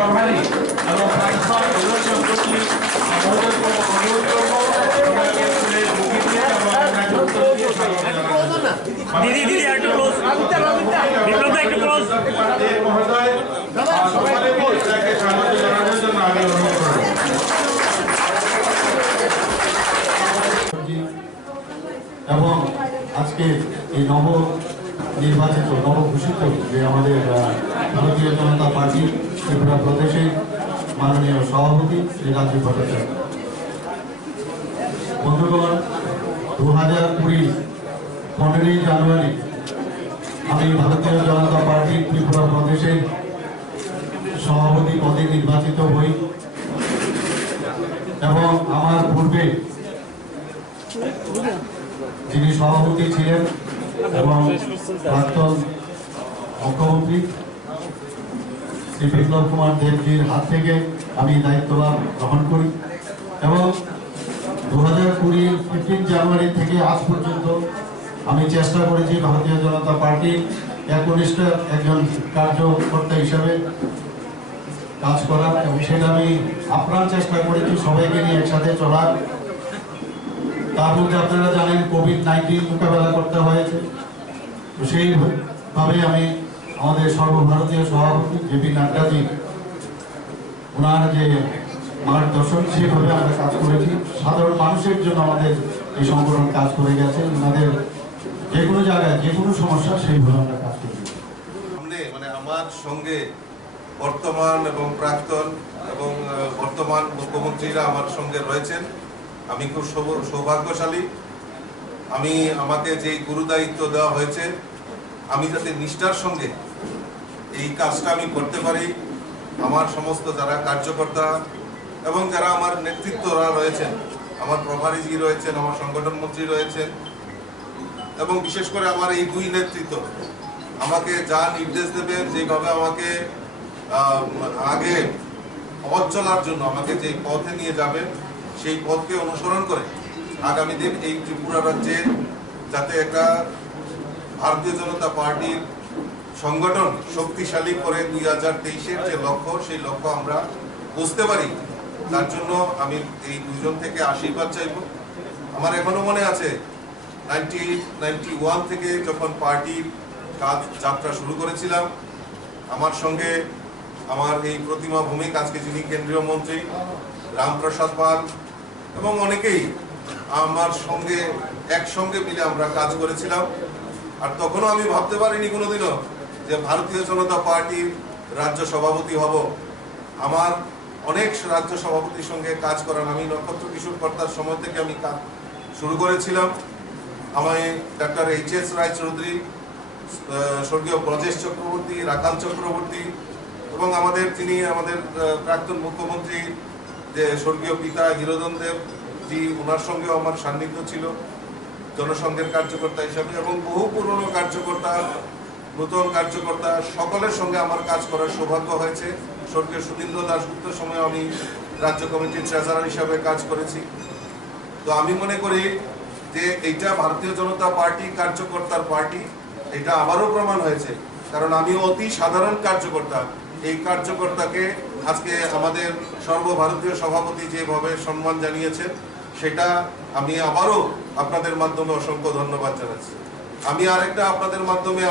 প্রভারী এবং প্রাক্তন সদস্য সচিব মহোদয়কে অনুরোধ করব ওনাকে ফুলের বুকে দিয়ে এবং ওনাকে উত্তর দিয়ে স্বাগত জানাবেন। দিদি একটু ক্লোজ, বিপ্লব একটু ক্লোজ। মহোদয় সবাইকে এটাকে স্বাগত জানানোর জন্য আমি অনুরোধ করব। এবং আজকে এই নবনির্বাচিত নবঘোষিত যে আমাদের ভারতীয় জনতা পার্টি ত্রিপুরা প্রদেশের মাননীয় সভাপতি শ্রী রাজীব ভট্টাচার্য, বন্ধুগণ, 2020 15ই জানুয়ারি আমি ভারতীয় জনতা পার্টি ত্রিপুরা প্রদেশের সভাপতি পদে নির্বাচিত হই এবং আমার পূর্বে যিনি সভাপতি ছিলেন এবং প্রাক্তন মুখ্যমন্ত্রী শ্রী বিপ্লব কুমার দেবজির হাত থেকে আমি দায়িত্বভার গ্রহণ করি এবং 2020 15 জানুয়ারি থেকে আজ পর্যন্ত আমি চেষ্টা করেছি ভারতীয় জনতা পার্টির একনিষ্ঠ একজন কার্যকর্তা হিসাবে কাজ করার, এবং সেটা আমি আপ্রাণ চেষ্টা করেছি সবাইকে নিয়ে একসাথে চলার। তার মধ্যে আপনারা জানেন কোভিড-19 মোকাবেলা করতে হয়েছে, তো সেইভাবে আমি আমাদের সর্বভারতীয় সভাপতি জেপি নাড্ডাজি ওনার যে মার্গদর্শন সেইভাবে আমরা কাজ করেছি। সাধারণ মানুষের জন্য আমাদের এই সংগঠন কাজ করে গেছে, ওনাদের যে কোনো জায়গায় যে কোনো সমস্যা সেইভাবে আমরা কাজ করেছি। মানে আমার সঙ্গে বর্তমান এবং প্রাক্তন এবং বর্তমান মুখ্যমন্ত্রীরা আমার সঙ্গে রয়েছেন। আমি খুব সৌভাগ্যশালী। আমাকে যে গুরু দায়িত্ব দেওয়া হয়েছে, আমি যাতে নিষ্ঠার সঙ্গে এই কাজটা আমি করতে পারি, আমার সমস্ত যারা কার্যকর্তা এবং যারা আমার নেতৃত্বরা রয়েছেন, আমার প্রভারীজি রয়েছেন, আমার সংগঠন মন্ত্রী রয়েছেন এবং বিশেষ করে আমার এই দুই নেতৃত্ব আমাকে যা নির্দেশ দেবেন, যেভাবে আমাকে আগে পথ চলার জন্য আমাকে যে পথে নিয়ে যাবেন, সেই পথকে অনুসরণ করে আগামী দিন এই ত্রিপুরা রাজ্যে যাতে একটা ভারতীয় জনতা পার্টির সংগঠন শক্তিশালী করে 2023-এর যে লক্ষ্য, সেই লক্ষ্য আমরা বুঝতে পারি, তার জন্য আমি এই দুজন থেকে আশীর্বাদ চাইব। আমার এখনো মনে আছে 1991 থেকে যখন পার্টির কাজ যাত্রা শুরু করেছিলাম, আমার সঙ্গে আমার এই প্রতিমা ভৌমিক, আজকে যিনি কেন্দ্রীয় মন্ত্রী, রামপ্রসাদ পাল এবং অনেকেই আমার সঙ্গে একসঙ্গে মিলে আমরা কাজ করেছিলাম। আর তখনও আমি ভাবতে পারিনি কোনোদিনও যে ভারতীয় জনতা পার্টির রাজ্য সভাপতি হব। আমার অনেক রাজ্য সভাপতির সঙ্গে কাজ করার, আমি নক্ষত্র কিশোর কর্তার সময় থেকে আমি কাজ শুরু করেছিলাম। আমায় ডাক্তার এইচ.এস. রায়চৌধুরী, স্বর্গীয় ব্রজেশ চক্রবর্তী, রাখাল চক্রবর্তী এবং যিনি আমাদের প্রাক্তন মুখ্যমন্ত্রী যে স্বর্গীয় পিতা হিরোদন দেব জি, ওনার সঙ্গেও আমার সান্নিধ্য ছিল জনসংঘের কার্যকর্তা হিসাবে, এবং বহু পুরনো কার্যকর্তা, নতুন কার্যকর্তা সকলের সঙ্গে আমার কাজ করার সৌভাগ্য হয়েছে। স্বর্গীয় সুধীন্দ্র দাশগুপ্তের সময় আমি রাজ্য কমিটির ট্রেজারার হিসাবে কাজ করেছি। তো আমি মনে করি যে এইটা ভারতীয় জনতা পার্টি কার্যকর্তার পার্টি, এটা আবারও প্রমাণ হয়েছে, কারণ আমি অতি সাধারণ কার্যকর্তা। এই কার্যকর্তাকে আজকে আমাদের সর্বভারতীয় সভাপতি যেভাবে সম্মান জানিয়েছেন, সেটা আমি আবারও আপনাদের মাধ্যমে অসংখ্য ধন্যবাদ জানাচ্ছি। আমি আরেকটা আপনাদের মাধ্যমে